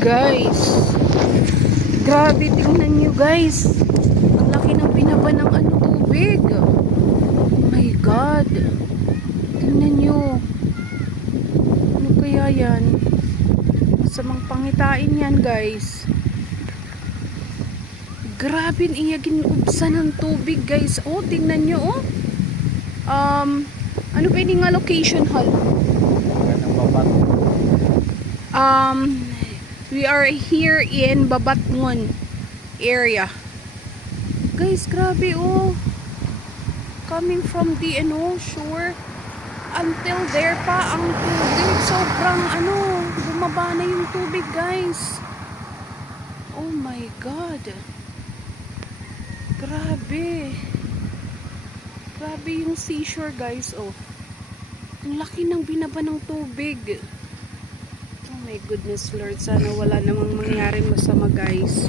guys. Grabe, tingnan nyo guys. Ang laki ng binaba ng ano, tubig. Oh my God. Tingnan nyo. Ano kaya yan? Masamang pangitain yan guys. Grabe, iyagin ubsan ng tubig guys. Oh, tingnan nyo oh. Um, ano yung nga location babat. Um, we are here in Babatngon area. Guys, grabe oh. Coming from the ano, shore until there pa ang tubig. Sobrang ano, bumaba na yung tubig, guys. Oh my God. Grabe. Grabe yung seashore, guys, oh. Ang laki ng binaba ng tubig. My goodness Lord, sana wala namang mangyaring masama guys.